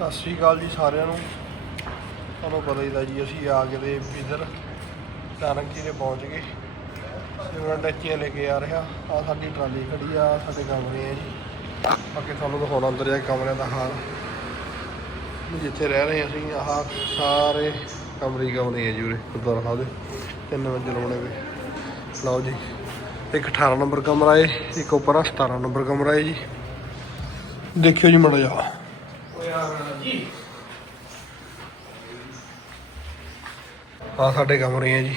ਸਤਿ ਸ਼੍ਰੀ ਅਕਾਲ ਜੀ ਸਾਰਿਆਂ ਨੂੰ। ਤੁਹਾਨੂੰ ਪਤਾ ਹੀ ਦਾ ਜੀ, ਅਸੀਂ ਆ ਗਏ ਦੇ ਇਧਰ ਨਾਨਕ ਦੇ ਪਹੁੰਚ ਗਏ। ਸਿਮਰਨ ਟੈਚੀਆਂ ਲੈ ਕੇ ਆ ਰਿਹਾ। ਆ ਸਾਡੀ ਟਰਾਲੀ ਖੜੀ ਆ ਸਾਡੇ ਕਮਰੇ ਆ ਜੀ। ਬਾਕੀ ਤੁਹਾਨੂੰ ਦਿਖਾਉਣਾ ਅੰਦਰ ਜਾ ਕਮਰਿਆਂ ਦਾ ਹਾਲ। ਜਿੱਥੇ ਰਹਿ ਰਹੇ ਅਸੀਂ, ਆਹ ਸਾਰੇ ਕਮਰੇ ਕਮਰੇ ਆ ਜੀ ਉਰੇ, ਗੁਰਦੁਆਰਾ ਸਾਹਿਬ ਦੇ। ਤਿੰਨ ਮੰਜ਼ਿਲ ਬਣੇ ਵੇ ਲਓ ਜੀ, ਇੱਕ 18 ਨੰਬਰ ਕਮਰਾ ਏ, ਇੱਕ ਉੱਪਰ ਆ 17 ਨੰਬਰ ਕਮਰਾ ਏ ਜੀ। ਦੇਖਿਓ ਜੀ ਮੜਾ ਜਾ ਆ ਸਾਡੇ ਕਮਰੇ ਆ ਜੀ।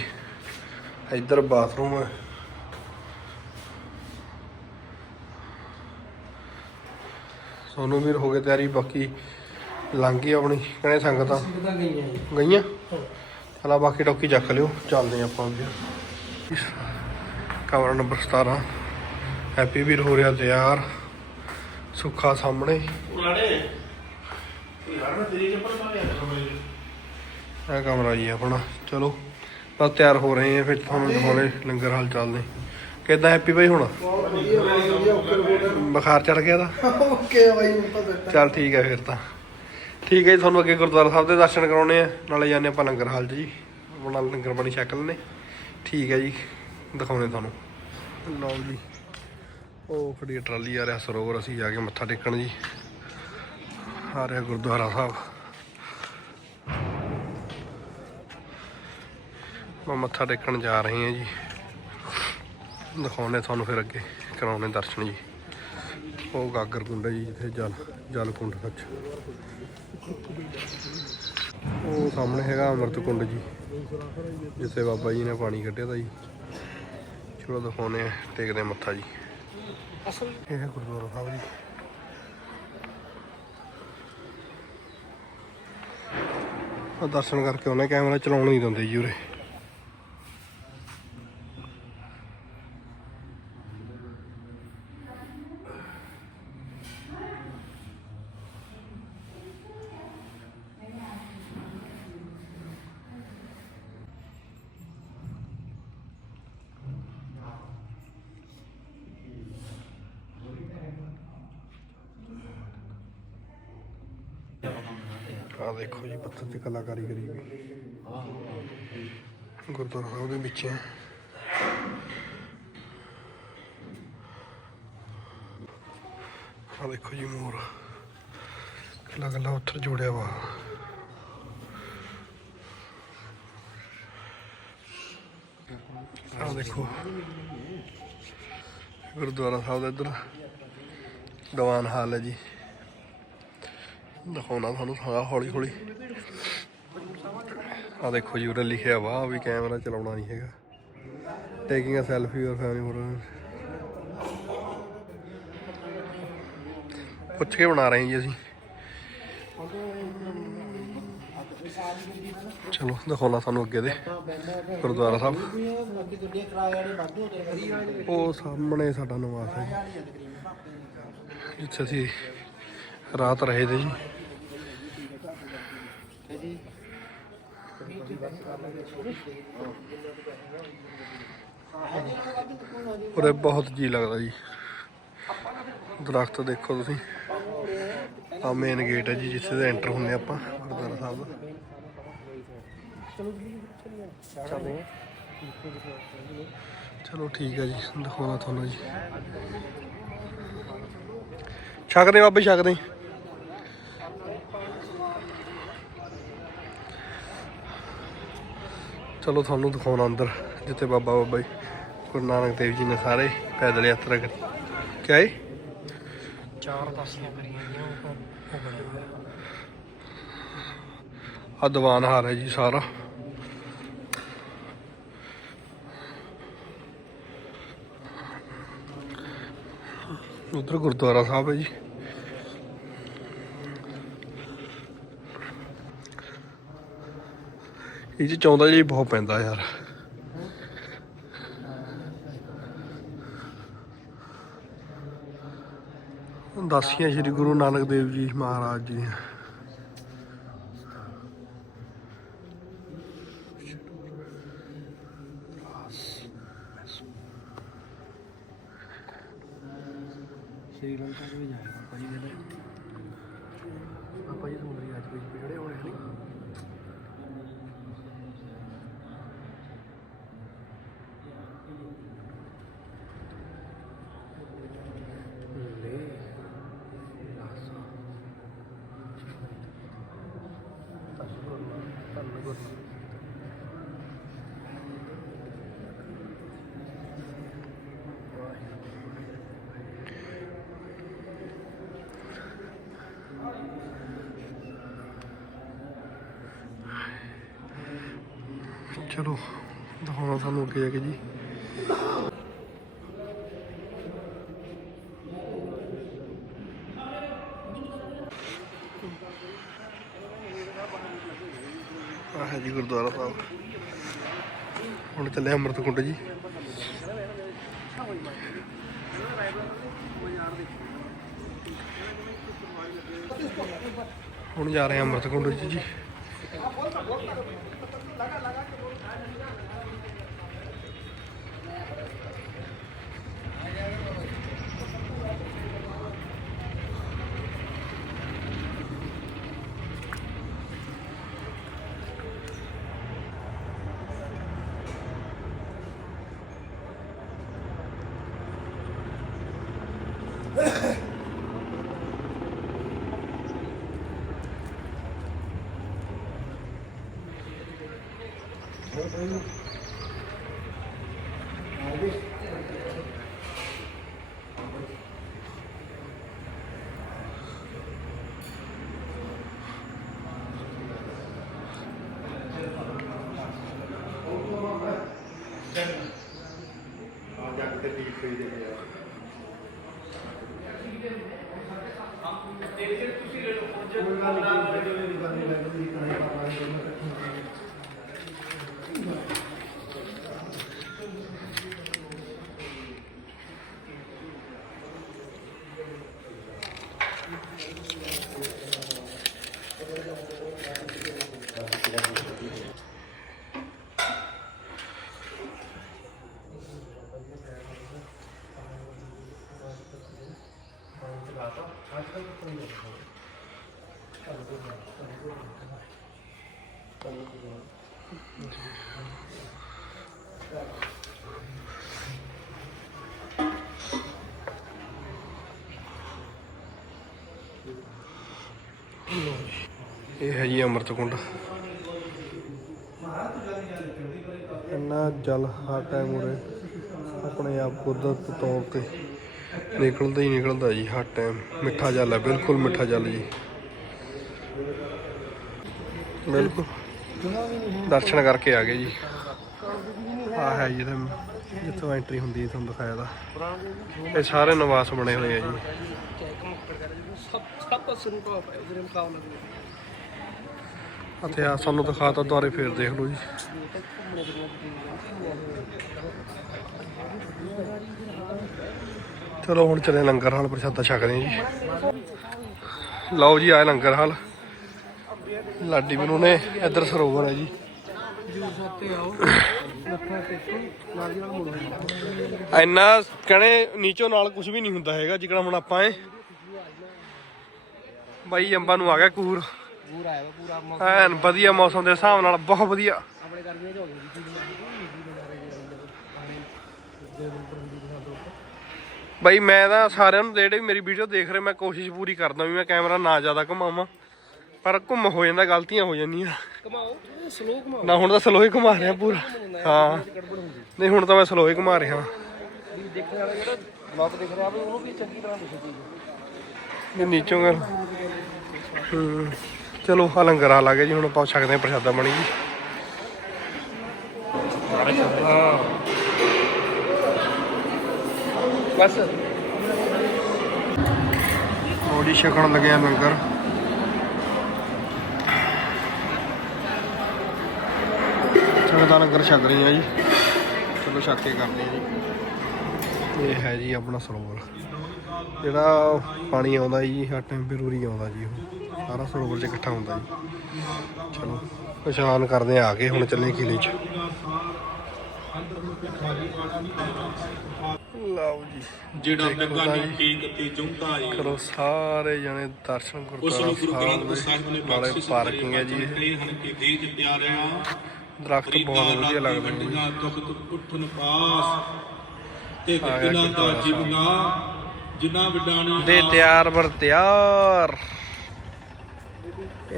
ਇੱਧਰ ਬਾਥਰੂਮ ਹੈ। ਸੋਨੂੰ ਵੀਰ ਹੋ ਗਏ ਤਿਆਰੀ ਬਾਕੀ ਲੰਘ ਗਈ ਆਪਣੀ। ਕਹਿੰਦੇ ਸੰਗਤਾਂ ਗਈਆਂ ਜੀ? ਗਈਆਂ? ਚਲਾ ਬਾਕੀ ਟੋਕੀ ਚੱਕ ਲਿਓ। ਚੱਲਦੇ ਹਾਂ ਆਪਾਂ ਵੀ ਕਮਰਾ ਨੰਬਰ 17 ਹੈਪੀ ਵੀਰ ਹੋ ਰਿਹਾ ਤਿਆਰ। ਸੁੱਖਾ ਸਾਹਮਣੇ। ਉਲਾੜੇ ਇਹ ਕਮਰਾ ਜੀ ਆਪਣਾ ਚਲੋ। ਬਸ ਤਿਆਰ ਹੋ ਰਹੇ ਆ ਫਿਰ ਤੁਹਾਨੂੰ ਦਿਖਾਉਣੇ ਲੰਗਰ ਹਾਲ ਚੱਲਦੇ ਕਿੱਦਾਂ ਹੈਪੀ ਭਾਈ ਹੁਣ? ਬੁਖਾਰ ਚੜ ਗਿਆ ਦਾ ਓਕੇ ਬਾਈ ਚੱਲ ਠੀਕ ਹੈ ਫਿਰ ਤਾਂ। ਠੀਕ ਹੈ ਜੀ ਤੁਹਾਨੂੰ ਅੱਗੇ ਗੁਰਦੁਆਰਾ ਸਾਹਿਬ ਦੇ ਦਰਸ਼ਨ ਕਰਾਉਣੇ ਆ। ਨਾਲੇ ਜਾਂਦੇ ਆਪਾਂ ਲੰਗਰ ਹਾਲ 'ਚ ਜੀ। ਆਪਣਾ ਲੰਗਰ ਪਾਣੀ ਛਕ ਲੈਣੇ ਠੀਕ ਹੈ ਜੀ ਦਿਖਾਉਣੇ ਤੁਹਾਨੂੰ। ਲਓ ਜੀ। ਉਹ ਖੜੀ ਟਰਾਲੀ ਆ ਰਿਹਾ ਸਰੋਵਰ ਅਸੀਂ ਜਾ ਕੇ ਮੱਥਾ ਟੇਕਣ ਜੀ। ਆ ਰਿਹਾ ਗੁਰਦੁਆਰਾ ਸਾਹਿਬ। ਮੈਂ ਮੱਥਾ ਟੇਕਣ ਜਾ ਰਹੇ ਹਾਂ ਜੀ। ਦਿਖਾਉਣੇ ਤੁਹਾਨੂੰ ਫਿਰ ਅੱਗੇ ਕਰਾਉਣੇ ਦਰਸ਼ਨ ਜੀ। ਉਹ ਗਾਗਰ ਕੁੰਡ ਹੈ ਜੀ ਜਿੱਥੇ ਜਲ ਜਲ ਕੁੰਡ ਸੱਚ ਉਹ ਸਾਹਮਣੇ ਹੈਗਾ ਅੰਮ੍ਰਿਤ ਕੁੰਡ ਜੀ, ਜਿੱਥੇ ਬਾਬਾ ਜੀ ਨੇ ਪਾਣੀ ਕੱਢਿਆ ਤਾਂ ਜੀ। ਚਲੋ ਦਿਖਾਉਣੇ ਟੇਕਦੇ ਮੱਥਾ ਜੀ। ਇਹ ਗੁਰਦੁਆਰਾ ਸਾਹਿਬ ਜੀ। ਦਰਸ਼ਨ ਕਰਕੇ ਉਹਨੇ ਕੈਮਰਾ ਚਲਾਉਣ ਨਹੀਂ ਦਿੰਦੇ ਜੀ ਉਰੇ। ਆ ਦੇਖੋ ਜੀ, ਪੱਥਰ ਤੇ ਕਲਾਕਾਰੀ ਕਰੀ ਵੀ ਗੁਰਦੁਆਰਾ ਸਾਹਿਬ ਦੇ ਵਿੱਚ ਹੈ। ਆ ਦੇਖੋ ਜੀ ਮੋਰ। ਕੱਲਾ ਕੱਲਾ ਉੱਥਰ ਜੋੜਿਆ ਵਾ। ਆ ਦੇਖੋ। ਗੁਰਦੁਆਰਾ ਸਾਹਿਬ ਦਾ ਇੱਧਰ ਦੀਵਾਨ ਹਾਲ ਹੈ ਜੀ। ਦਿਖਾਉਣਾ ਤੁਹਾਨੂੰ ਸਾਰਾ ਹੌਲੀ ਹੌਲੀ। ਆ ਦੇਖੋ ਜੀ, ਉਰੇ ਲਿਖਿਆ ਵਾ ਵੀ ਕੈਮਰਾ ਚਲਾਉਣਾ ਨਹੀਂ ਹੈਗਾ। ਟੇਕਿੰਗ ਅ ਸੈਲਫੀ ਔਰ ਫੈਮਿਲੀ ਫੋਟੋ ਪੁੱਛ ਕੇ ਬਣਾ ਰਹੇ ਜੀ ਅਸੀਂ। ਚਲੋ, ਦਿਖਾਉਣਾ ਸਾਨੂੰ ਅੱਗੇ ਦੇ, ਗੁਰਦੁਆਰਾ ਸਾਹਿਬ। ਉਹ ਸਾਹਮਣੇ ਸਾਡਾ ਨਿਵਾਸ ਹੈ ਜਿੱਥੇ ਅਸੀਂ ਰਾਤ ਰਹੇ ਤੇ ਜੀ। ਉਰੇ ਬਹੁਤ ਜੀ ਲੱਗਦਾ ਜੀ। ਦਰਖਤ ਦੇਖੋ ਤੁਸੀਂ। ਆ ਮੇਨ ਗੇਟ ਹੈ ਜੀ, ਜਿੱਥੇ ਦੇ ਐਂਟਰ ਹੁੰਦੇ ਆਪਾਂ, ਗੁਰਦੁਆਰਾ ਸਾਹਿਬ। ਦਾ ਚਲੋ ਠੀਕ ਹੈ ਜੀ, ਦਿਖਾਉਣਾ ਤੁਹਾਨੂੰ ਜੀ। ਛਕਦੇ ਬਾਬੇ, ਛਕਦੇ? ਚਲੋ ਤੁਹਾਨੂੰ ਦਿਖਾਉਣਾ ਅੰਦਰ ਜਿੱਥੇ ਬਾਬਾ ਬਾਬਾ ਜੀ ਗੁਰੂ ਨਾਨਕ ਦੇਵ ਜੀ ਨੇ ਸਾਰੇ ਪੈਦਲ ਯਾਤਰਾ ਕੀਤੀ ਕਿਆ ਹੈ ਚਾਰ ਦਸਤੀਆਂ ਕਰੀਆਂ ਆ ਦੀਵਾਨ ਹਾਰ ਹੈ ਜੀ ਸਾਰਾ। ਉਧਰ ਗੁਰਦੁਆਰਾ ਸਾਹਿਬ ਹੈ ਜੀ। ਇਹ ਚ ਚਾਹੁੰਦਾ ਜੀ ਬਹੁਤ ਪੈਂਦਾ ਯਾਰ। ਦਾਸੀਆਂ ਸ੍ਰੀ ਗੁਰੂ ਨਾਨਕ ਦੇਵ ਜੀ ਮਹਾਰਾਜ ਜੀ ਦੀਆਂ। ਸ਼੍ਰੀਲੰਕਾ ਦੇ ਵੀ ਜਾਏਗਾ ਭਾਈ ਵੇਲੇ ਆਪਾਂ ਜੀ ਤੁਹਾਨੂੰ ਚਲੋ, ਦਿਖਾਉਣਾ ਤੁਹਾਨੂੰ ਅੱਗੇ ਜਾ ਕੇ ਜੀ। ਆਹ ਹੈ ਜੀ ਗੁਰਦੁਆਰਾ ਸਾਹਿਬ। ਹੁਣ ਚੱਲੇ ਅੰਮ੍ਰਿਤ ਕੁੰਡ ਜੀ। ਹੁਣ ਜਾ ਰਹੇ ਅੰਮ੍ਰਿਤ ਕੁੰਡ ਜੀ ਜੀ। ਇਹ ਹੈ ਜੀ ਅੰਮ੍ਰਿਤ ਕੁੰਡ ਇੰਨਾ ਜਲ ਹਰ ਟਾਈਮ ਉਰੇ ਆਪਣੇ ਆਪ ਕੁਦਰਤ ਤੌਰ ਤੇ ਨਿਕਲਦਾ ਹੀ ਨਿਕਲਦਾ ਜੀ ਹਰ ਟਾਈਮ ਮਿੱਠਾ ਜਲ ਹੈ ਬਿਲਕੁਲ ਮਿੱਠਾ ਜਲ ਜੀ। ਬਿਲਕੁਲ। ਦਰਸ਼ਨ ਕਰਕੇ ਆ ਗਏ ਜੀ। ਆ ਹੈ ਜੀ ਇਹਦਾ ਜਿੱਥੋਂ ਐਂਟਰੀ ਹੁੰਦੀ ਹੈ ਤੁਹਾਨੂੰ ਦਿਖਾਇਆ ਦਾ। ਇਹ ਸਾਰੇ ਨਿਵਾਸ ਬਣੇ ਹੋਏ ਆ ਜੀ। ਸਭ ਸਭ ਤੋਂ ਸੁਣ ਉਹਦੇ ਮੁਕਾਬਲੇ ਅਤੇ ਆ, ਸਾਨੂੰ ਦਿਖਾਤਾ ਦੁਆਰੇ ਫੇਰ ਦੇਖ ਲਓ ਜੀ। ਚਲੋ ਹੁਣ ਚਲੇ ਲੰਗਰ ਹਾਲ, ਪ੍ਰਸ਼ਾਦਾ ਛਕਦੇ ਹਾਂ ਜੀ। ਲਓ ਜੀ, ਆਏ ਲੰਗਰ ਹਾਲ। ਲਾਡੀ ਮੈਨੂੰ ਨੇ ਇੱਧਰ ਸਰੋਵਰ ਹੈ ਜੀ। ਇੰਨਾ ਕਹਣੇ ਨੀਚੋਂ ਨਾਲ ਕੁਝ ਵੀ ਨਹੀਂ ਹੁੰਦਾ ਹੈਗਾ, ਜਿਕਣਾ ਹੁਣ ਆਪਾਂ ਏ ਬਾਈ ਅੰਬਾਂ ਨੂੰ ਆ ਗਿਆ ਕੂਰ। ਪੂਰਾ ਆਇਆ ਪੂਰਾ ਮੌਸਮ ਐਨ ਵਧੀਆ ਮੌਸਮ ਦੇ ਹਿਸਾਬ ਨਾਲ ਬਹੁਤ ਵਧੀਆ ਆਪਣੇ ਗਰਮੀਆਂ ਚ ਹੋ ਗਈ ਜੀ ਬਾਈ ਮੈਂ ਤਾਂ ਸਾਰਿਆਂ ਨੂੰ ਜਿਹੜੇ ਵੀ ਮੇਰੀ ਵੀਡੀਓ ਦੇਖ ਰਹੇ ਮੈਂ ਕੋਸ਼ਿਸ਼ ਪੂਰੀ ਕਰਦਾ ਵੀ ਮੈਂ ਕੈਮਰਾ ਨਾ ਜ਼ਿਆਦਾ ਘੁਮਾਵਾਂ ਪਰ ਘੁੰਮ ਹੋ ਜਾਂਦਾ ਗਲਤੀਆਂ ਹੋ ਜਾਂਦੀਆਂ ਸਲੋ ਨਾ ਹੁਣ ਤਾਂ ਸਲੋ ਹੀ ਘੁਮਾ ਰਿਹਾ ਪੂਰਾ ਹਾਂ ਨਹੀਂ ਹੁਣ ਤਾਂ ਮੈਂ ਸਲੋ ਹੀ ਘੁਮਾ ਰਿਹਾ ਵੀ ਦੇਖਣ ਵਾਲਾ ਜਿਹੜਾ ਵਲੌਗ ਦੇਖ ਰਿਹਾ ਉਹਨੂੰ ਵੀ ਚੰਗੀ ਤਰ੍ਹਾਂ ਦਿਖੇ ਇਹ ਨੀਚੋਂ ਹੂੰ ਚਲੋ ਆ ਲੰਗਰ ਆ ਲੱਗ ਗਿਆ ਜੀ, ਹੁਣ ਆਪਾਂ ਛਕਦੇ ਹਾਂ ਪ੍ਰਸ਼ਾਦਾ ਬਣੀ ਜੀ। ਬਸ। ਉਹ ਛਕਣ ਲੱਗਿਆ ਲੰਗਰ। ਸੰਗਤਾਂ ਲੰਗਰ ਛਕ ਰਹੀ ਰਹੀਆਂ ਜੀ। ਚਲੋ ਛਕ ਕੇ ਕਰਦੇ ਆ ਜੀ। ਇਹ ਹੈ ਜੀ ਆਪਣਾ ਸਰੋਵਰ ਜਿਹੜਾ ਪਾਣੀ ਆਉਂਦਾ ਜੀ, ਹਰ ਟਾਈਮ ਜ਼ਰੂਰੀ ਆਉਂਦਾ ਜੀ ਉਹ। ਸਾਰਾ ਸਰੋਵਰ 'ਚ ਇਕੱਠਾ ਹੁੰਦਾ ਜੀ। ਚਲੋ ਇਸ਼ਨਾਨ ਕਰਦੇ ਆ ਕੇ ਹੁਣ ਚੱਲੇ ਕਿਲੇ 'ਚ। ਲਓ ਜੀ ਜਿਹੜਾ ਨਿੱਕੀ ਕੱਤੀ ਚੁੰਕਾ ਜੀ। ਕਰੋ ਸਾਰੇ ਜਣੇ ਦਰਸ਼ਨ ਗੁਰਦੁਆਰਾ ਸਾਹਿਬ ਨਾਲੇ ਬਖਸ਼ਿਸ਼ ਪਾਰਕਿੰਗ ਹੈ ਜੀ ਇਹ। ਇਹ ਹਨ ਕਿ ਦੇਜ ਪਿਆਰਿਆ ਦਰਖਤ ਬਹੁਤ ਵਧੀਆ ਲੱਗਦੇ ਨੇ ਜੀ। ਵੱਡੀਆਂ ਦੁਖਤ ਉੱਠਨ ਪਾਸ। ਤੇ ਦਾ। ਜੀਵਨਾ ਜਿਨ੍ਹਾਂ ਵਿਡਾਣੀ ਦੇ ਤਿਆਰ ਬਰ ਤਿਆਰ।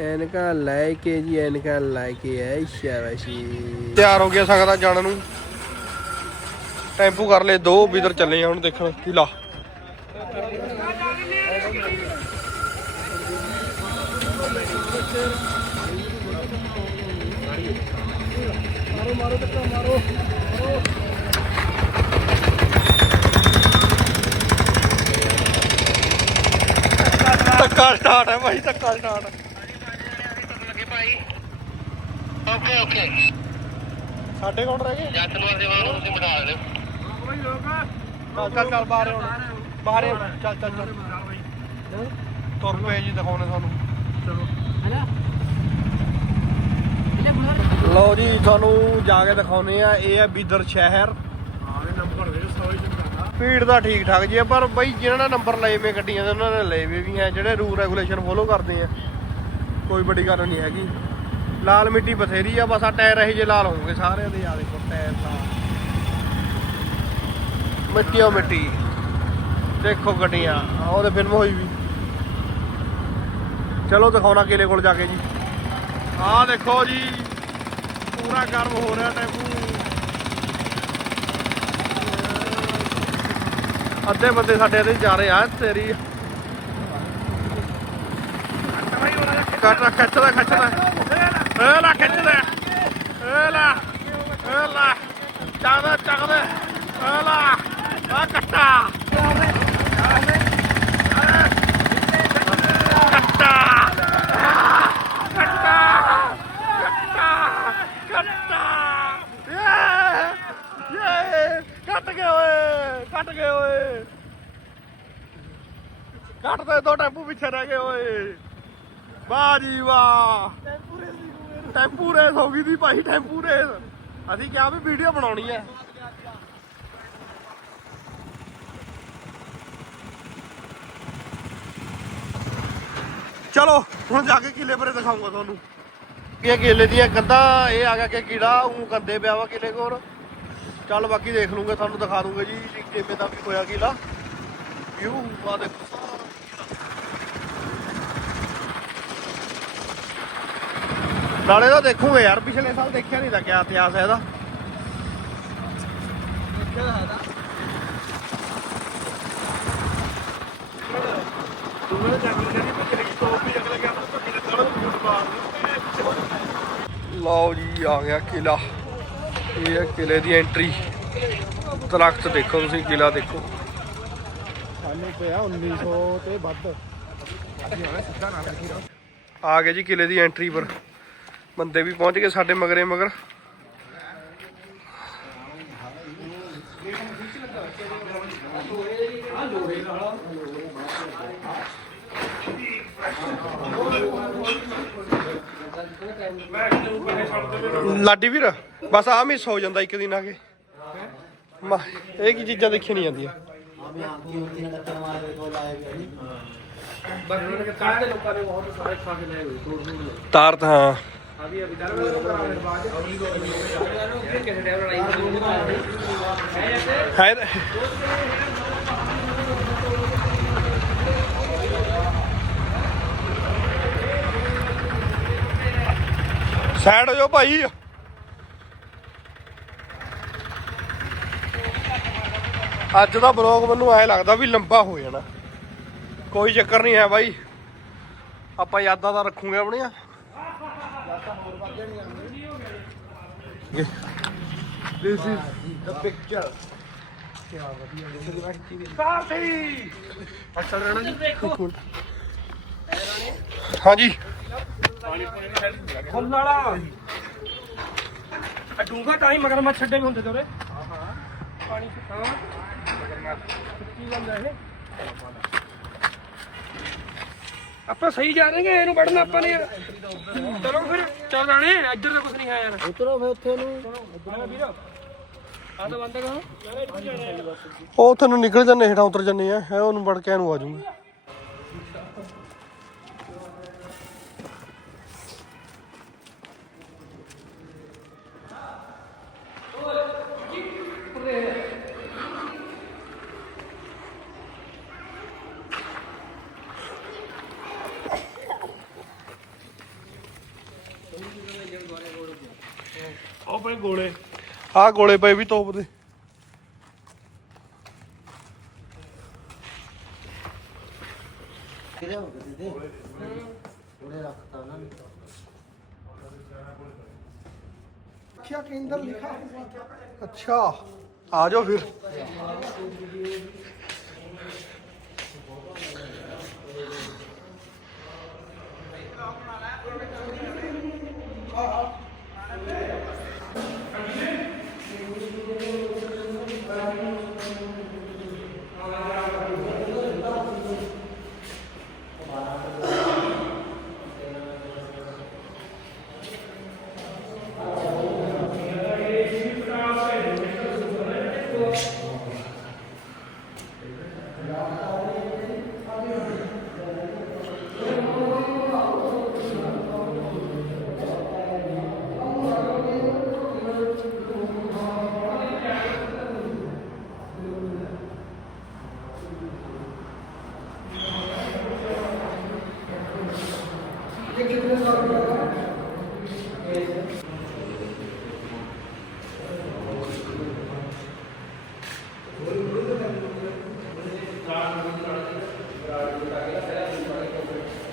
ਐਨਕਾਂ ਲੈ ਕੇ ਜੀ, ਐਨਕਾਂ ਲੈ ਕੇ ਐ ਸ਼ਾਬਾਸ਼ੀ। ਤਿਆਰ ਹੋ ਗਿਆ ਸਕਦਾ ਜਾਣ ਨੂੰ। ਟੈਂਪੂ ਕਰ ਲੈ ਦੋ ਵਿਦਰ ਚੱਲੇ ਆ ਹੁਣ ਦੇਖਣ, ਕੀ ਲਾ। ਮਾਰੋ ਮਾਰੋ ਧੱਕਾ ਮਾਰੋ ਧੱਕਾ ਸਟਾਰਟ ਹੈ ਭਾਈ, ਧੱਕਾ ਸਟਾਰਟ ਓਕੇ ਓਕੇ। ਸਾਡੇ ਕੌਣ ਰਹਿ ਗਏ? ਜੱਟ ਨੂੰ ਅਸੀਂ ਵਾਂਗ ਤੁਸੀਂ ਬਿਠਾ ਦਿਓ। ਚੱਲ ਚੱਲ ਚੱਲ ਬਾਹਰ ਹੁਣ ਬਾਹਰ ਚੱਲ ਚੱਲ ਚੱਲ। ਤੁਰ ਪਏ ਜੀ ਦਿਖਾਉਣੇ ਤੁਹਾਨੂੰ। ਲਓ ਜੀ ਤੁਹਾਨੂੰ ਜਾ ਕੇ ਦਿਖਾਉਨੇ ਆ ਇਹ ਹੈ ਬੀਦਰ ਸ਼ਹਿਰ। ਭੀੜ ਦਾ ਠੀਕ ਠਾਕ ਜੀ ਆ ਪਰ ਬਈ ਜਿਹਨਾਂ ਨੇ ਨੰਬਰ ਲਏ ਵੇ ਗੱਡੀਆਂ ਦੇ ਉਹਨਾਂ ਨੇ ਲਏ ਵੇ ਵੀ ਹੈ। ਜਿਹੜੇ ਰੂਲ ਰੈਗੂਲੇਸ਼ਨ ਫੋਲੋ ਕਰਦੇ ਆ ਕੋਈ ਵੱਡੀ ਗੱਲ ਨਹੀਂ ਹੈਗੀ। ਲਾਲ ਮਿੱਟੀ ਬਥੇਰੀ ਆ ਬਸ ਆ ਟਾਇਰ ਇਹ ਜੇ ਲਾਲ ਹੋਣਗੇ ਸਾਰਿਆਂ ਦੇ ਆ ਦੇਖੋ ਟਾਇਰ ਤਾਂ। ਮਿੱਟੀ ਓ ਮਿੱਟੀ। ਦੇਖੋ ਗੱਡੀਆਂ ਆਹ ਉਹਦੇ ਫਿਲਮ ਹੋਈ ਵੀ। ਚਲੋ ਦਿਖਾਉਣਾ ਕਿਲੇ ਕੋਲ ਜਾ ਕੇ ਜੀ। ਆਹ ਦੇਖੋ ਜੀ ਪੂਰਾ ਗਰਮ ਹੋ ਰਿਹਾ ਟੈਂਪੂ। ਅੱਧੇ ਬੰਦੇ ਸਾਡੇ ਇਹਦੇ ਜਾ ਰਹੇ ਆ ਤੇਰੀ। ਕੱਟ ਖਿੱਚਦਾ ਖਿੱਚਦਾ ਖਿੱਚਦਾ ਏ ਲਾ ਏ ਲਾ ਚੱਕਦਾ ਚੱਕਦਾ ਏ ਲਾ ਆ ਕੱਟਾ ਕੱਟਾ ਕੱਟਾ ਕੱਟਾ ਕੱਟਾ ਯੇ ਯੇ ਕੱਟ ਗਏ ਓਏ ਕੱਟ ਗਏ ਓਏ ਕੱਟ ਦੇ ਦੋ ਟੈਂਪੂ ਪਿੱਛੇ ਰਹਿ ਗਏ ਓਏ ਵਾਹ ਜੀ ਵਾਹ ਟੈਂਪੂ ਰੇਸ ਹੋ ਗਈ ਦੀ ਭਾਈ, ਟੈਂਪੂ ਰੇਸ ਅਸੀਂ ਕਿਹਾ ਵੀ ਵੀਡੀਓ ਬਣਾਉਣੀ ਹੈ। ਚਲੋ, ਹੁਣ ਜਾ ਕੇ ਕਿਲੇ ਪਰੇ ਦਿਖਾਉਂਗਾ ਤੁਹਾਨੂੰ। ਇਹ ਕੇਲੇ ਦੀਆਂ ਕੰਧਾਂ, ਇਹ ਆ ਗਿਆ ਕਿ ਕੀੜਾ, ਉਹ ਕੰਦੇ ਪਿਆ ਵਾ ਕਿਲੇ ਕੋਲ। ਚੱਲ ਬਾਕੀ ਦੇਖ ਲੂੰਗੇ, ਤੁਹਾਨੂੰ ਦਿਖਾ ਦੂੰਗਾ ਜੀ ਕਿਵੇਂ ਦਾ ਵੀ ਹੋਇਆ ਕਿਲਾ। ਵਿਊ ਆ ਦੇਖੋ। ਨਾਲੇ ਤਾਂ ਦੇਖੂਗੇ ਯਾਰ ਪਿਛਲੇ ਸਾਲ ਦੇਖਿਆ ਨਹੀਂ ਤਾਂ ਕਿਆ ਇਤਿਹਾਸ ਹੈ ਇਹਦਾ। ਲਓ ਜੀ ਆ ਗਿਆ ਕਿਲਾ। ਇਹ ਹੈ ਕਿਲੇ ਦੀ ਐਂਟਰੀ ਦਰਖਤ ਦੇਖੋ ਤੁਸੀਂ ਕਿਲਾ ਦੇਖੋ। ਸਾਨੂੰ ਪਿਆ 1900 ਤੇ ਵੱਧ। ਆ ਗਏ ਜੀ ਕਿਲੇ ਦੀ ਐਂਟਰੀ ਪਰ। ਬੰਦੇ ਵੀ ਪਹੁੰਚ ਗਏ ਸਾਡੇ ਮਗਰੇ ਮਗਰ। ਲਾਡੀ ਵੀਰ, ਬਸ ਆ ਮਿਸ ਹੋ ਜਾਂਦਾ ਇੱਕ ਦਿਨ ਆ ਕੇ। ਮਾ, ਇਹ ਕੀ ਚੀਜ਼ਾਂ ਦੇਖੀ ਨਹੀਂ ਜਾਂਦੀਆਂ। ਕਾਰ ਦੇ ਲੋਕਾਂ ਨੇ ਬਹੁਤ ਸਾਰੇ ਖਾ ਕੇ ਲਏ ਅਭੀ ਅਭੀ ਦਰ ਕਿਸੇ ਟਾਈਮ ਲੜਾਈ ਹੈ ਹੈ ਸਾਈਡ ਹੋ ਜਾਓ ਭਾਈ। ਅੱਜ ਦਾ ਬਲੌਗ ਮੈਨੂੰ ਐ ਲੱਗਦਾ ਵੀ ਲੰਬਾ ਹੋ ਜਾਣਾ। ਕੋਈ ਚੱਕਰ ਨਹੀਂ ਹੈ ਬਾਈ ਆਪਾਂ ਯਾਦਾਂ ਤਾਂ ਰੱਖੂਗੇ ਆਪਣੀਆਂ। This is the picture. ਸਾਥੀ! ਰਹਿਣਾ ਜੀ। ਹਾਂਜੀ। ਫੁੱਲ ਵਾਲਾ। ਡੂੰਗਾ ਤਾਂ ਹੀ ਮਗਰ ਮੈਂ ਛੱਡੇ ਵੀ ਹੁੰਦੇ ਤੇ ਉਰੇ। ਪਾਣੀ ਗੱਲ ਹੈ ਆਪਾਂ ਸਹੀ ਜਾ ਰਹੇ ਹਾਂ ਇਹਨੂੰ ਵੜਨਾ ਆਪਾਂ ਨੇ। ਯਾਰ ਚਲੋ ਫਿਰ ਚੱਲ ਜਾਣੇ ਇੱਧਰ ਤਾਂ ਕੁਝ ਨਹੀਂ ਹੈ ਯਾਰ। ਉਤਰੋ ਫੇ ਉੱਥੇ ਨੂੰ। ਆ ਤਾਂ ਬੰਦ ਕਰੋ। ਉਹ ਉੱਥੇ ਨੂੰ ਨਿਕਲ ਜਾਂਦੇ ਹੇਠਾਂ ਉਤਰ ਜਾਂਦੇ ਆ ਹੈ ਉਹਨੂੰ ਵੜ ਕੇ ਇਹਨੂੰ ਆ ਜਾਊਂਗਾ। ਬੜੇ ਗੋਲੇ। ਆਹ ਗੋਲੇ ਪਏ ਵੀ ਤੋਪ ਦੇ। ਕਿਹਦੇ ਹੋ ਗਏ ਤੇ ਉਹਨੇ ਰੱਖਤਾ ਉਹਨਾਂ ਨੇ ਸੁਰੱਖਿਆ ਕੇਂਦਰ ਲਿਖਾ ਅੱਛਾ ਆ ਜਾਓ ਫਿਰ।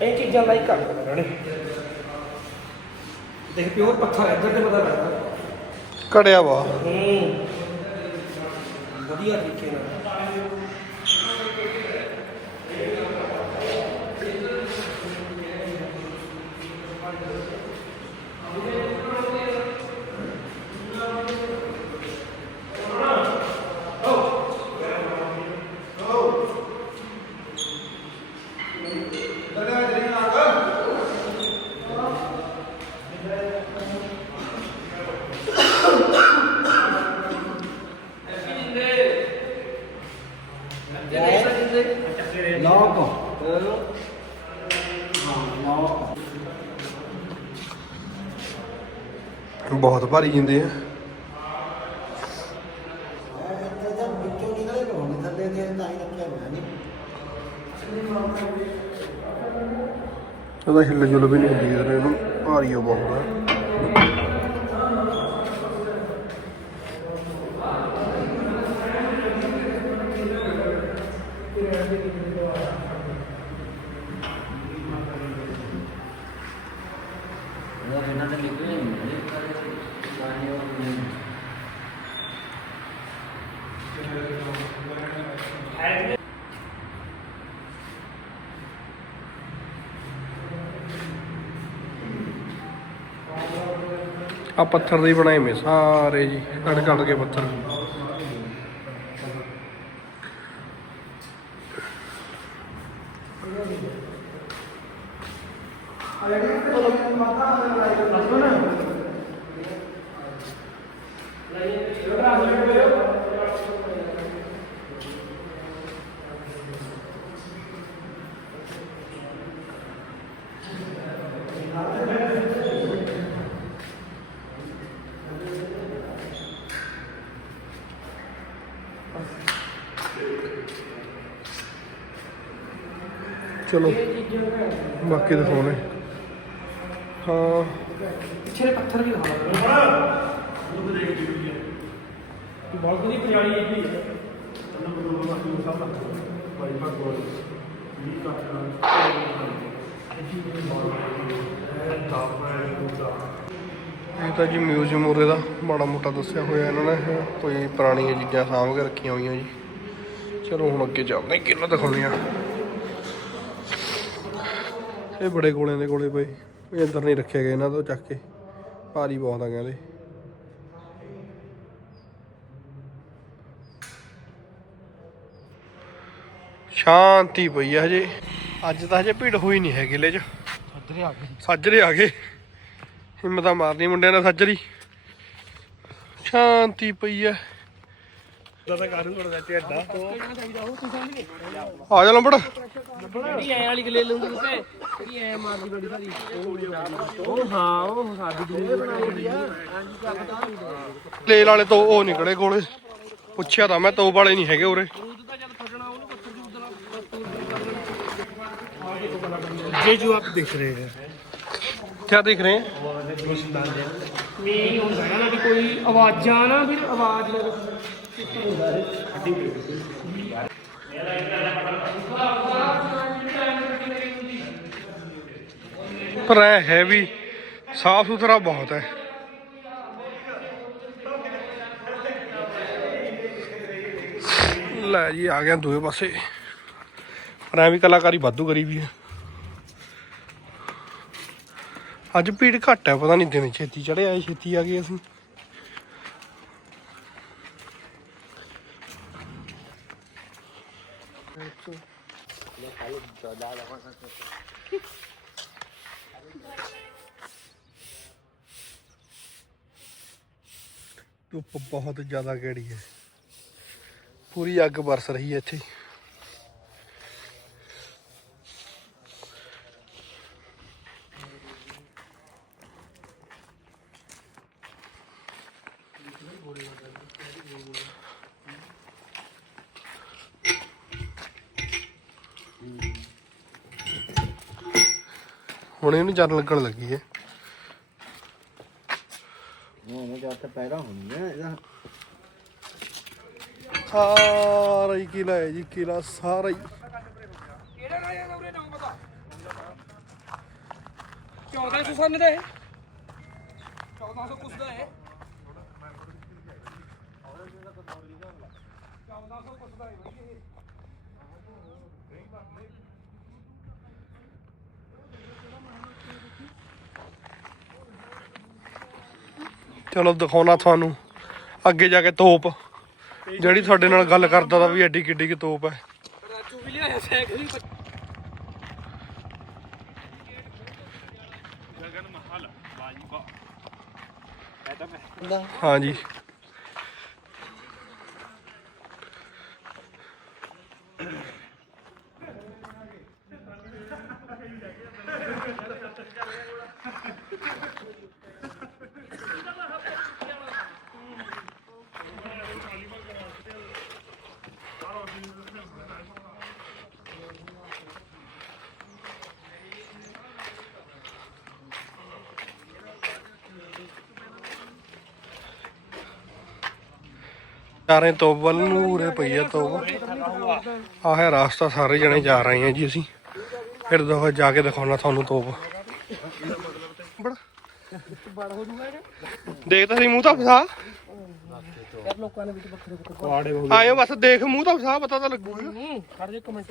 ਇਹ ਚੀਜ਼ਾਂ ਲਾਈਕ ਕਰ ਦੇਣਾ ਨੇ ਦੇਖ ਪਿਓਰ ਪੱਥਰ ਹੈ ਇੱਧਰ ਤੇ ਪਤਾ ਲੱਗਦਾ। ਘੜਿਆ ਵਾ। ਹੂੰ। ਵਧੀਆ ਤਰੀਕੇ ਨਾਲ। ਬਹੁਤ ਭਾਰੀ ਜਾਂਦੇ ਆ। ਉਹਦਾ ਹਿੱਲ ਜੁਲ ਵੀ ਨਹੀਂ ਹੁੰਦੀ ਇਹਨੂੰ ਭਾਰੀ ਬਹੁਤ। ਆ ਆ ਪੱਥਰ ਦੇ ਬਣਾਏ ਮੇ ਸਾਰੇ ਜੀ ਕੱਢ ਕੱਢ ਕੇ ਪੱਥਰ। ਚਲੋ ਬਾਕੀ ਦਿਖਾਉਣੇ ਹਾਂ। ਪਿੱਛੇ ਦੇ ਪੱਥਰ ਵੀ ਦਿਖਾ ਬਹੁਤ ਵਧੀਆ ਪੰਜਾਲੀ ਇਹ ਵੀ ਇਹ ਤਾਂ ਜੀ ਮਿਊਜ਼ੀਅਮ ਉਰੇ ਦਾ ਮਾੜਾ ਮੋਟਾ ਦੱਸਿਆ ਹੋਇਆ ਇਹਨਾਂ ਨੇ। ਕੋਈ ਪੁਰਾਣੀਆਂ ਚੀਜ਼ਾਂ ਸਾਂਭ ਕੇ ਰੱਖੀਆਂ ਹੋਈਆਂ ਜੀ। ਚਲੋ ਹੁਣ ਅੱਗੇ ਚੱਲਦੇ ਹਾਂ। ਕਿਹਨਾਂ ਦਿਖਾਉਣੀਆਂ ਇਹ ਬੜੇ ਕੋਲਿਆਂ ਦੇ ਕੋਲੇ ਪਏ ਇਹ ਅੰਦਰ ਨਹੀਂ ਰੱਖਿਆ ਗਿਆ ਇਹਨਾਂ ਤੋਂ ਚੱਕ ਕੇ। ਭਾਰੀ ਬਹੁਤ ਆ ਕਹਿੰਦੇ। ਸ਼ਾਂਤੀ ਪਈ ਆ ਹਜੇ। ਅੱਜ ਤਾਂ ਹਜੇ ਭੀੜ ਹੋਈ ਨਹੀਂ ਹੈ ਕਿਲੇ 'ਚ। ਅੱਧਰੇ ਆ ਗਏ। ਸਾਜਰੇ ਆ ਗਏ। ਹਿੰਮਤਾਂ ਮਾਰਨੀ ਮੁੰਡਿਆਂ ਨੇ ਸਾਜਰੀ। ਸ਼ਾਂਤੀ ਪਈ ਐ ਦਾਦਾ ਕਾਰਨ ਕੋਲ ਬੈਠੇ ਅੱਡਾ ਆ ਜਾ ਲੰਬੜ ਜਿਹੜੀ ਐ ਵਾਲੀ ਗਲੇ ਲੂੰਗੀ ਤੇ ਜਿਹੜੀ ਐ ਮਾਰਦੀ ਬੜੀ ਸਾਰੀ ਉਹ ਹਾਂ ਉਹ ਸਾਡੀ ਦੁਨੀਆ ਬਣਾਈ ਹੋਈ ਆ ਲੇਲ ਵਾਲੇ ਤੋਂ ਉਹ ਨਿਕਲੇ ਕੋਲੇ ਪੁੱਛਿਆ ਤਾਂ ਮੈਂ ਤੋਪ ਵਾਲੇ ਨਹੀਂ ਹੈਗੇ ਉਰੇ दूध का जब फटना हो ना पत्थर की उधर ये जो आप देख रहे हैं कोई आवाजा आवाज़ पर है भी साफ़ सुथरा बहुत है लै जी आ गया दुए पास पर भी कलाकारी वादू करी भी है ਅੱਜ ਭੀੜ ਘੱਟ ਹੈ, ਪਤਾ ਨਹੀਂ ਦਿਨ ਛੇਤੀ ਚੜੇ ਆਏ ਛੇਤੀ ਆ ਗਏ ਅਸੀਂ। ਧੁੱਪ ਬਹੁਤ ਜ਼ਿਆਦਾ ਗੜੀ ਹੈ। ਪੂਰੀ ਅੱਗ ਬਰਸ ਰਹੀ ਹੈ ਇੱਥੇ। ਇਹਨੂੰ ਚੱਲ ਲੱਗਣ ਲੱਗੀ ਹੈ। ਉਹਨੇ ਜਦ ਤੱਕ ਪੈਦਾ ਹੁੰਦੀ ਹੈ ਇਹਦਾ। ਸਾਰਾ ਹੀ ਕਿਲਾ ਹੈ ਜੀ ਕਿਲਾ ਸਾਰਾ ਹੀ। ਕਿਹੜਾ ਰਾਜਾ ਦਾ ਉਰੇ ਨਾਮ ਪਤਾ? 1400 ਸੰਨ ਦੇ 1400 ਕੁਛ ਦਾ ਹੈ 1400 ਕੁਛ ਦਾ ਹੈ ਬਈ ਇਹ। ਚਲੋ ਦਿਖਾਉਣਾ ਤੁਹਾਨੂੰ। ਅੱਗੇ ਜਾ ਕੇ ਤੋਪ। ਜਿਹੜੀ ਤੁਹਾਡੇ ਨਾਲ ਗੱਲ ਕਰਦਾ ਤਾਂ ਵੀ ਐਡੀ ਕਿੱਡੀ ਕਿ ਤੋਪ ਹੈ ਰਾਜੂ ਵੀ ਲਿਆਇਆ ਸਾਈਕਲ ਹੀ ਹਾਂਜੀ। ਚਾਰੇ ਤੋਪ ਵੱਲ ਨੂੰ ਉਰੇ ਪਈ ਆ ਤੋਪ। ਆਹ ਹੈ ਰਾਸਤਾ, ਸਾਰੇ ਜਣੇ ਜਾ ਰਹੇ ਆ ਜੀ ਅਸੀਂ। ਫਿਰ ਦੋ ਜਾ ਕੇ ਦਿਖਾਉਣਾ ਤੁਹਾਨੂੰ ਤੋਪ। ਬੜਾ। ਦੇਖ ਤਾਂ ਸਹੀ, ਮੂੰਹ ਤਾਂ ਫਸਾ। ਲੋਕਾਂ ਆਇਓ ਬਸ, ਦੇਖ ਮੂੰਹ ਤਾਂ ਫਸਾ, ਪਤਾ ਤਾਂ ਲੱਗੂਗਾ ਖੜ ਜਾ ਕਮੈਂਟ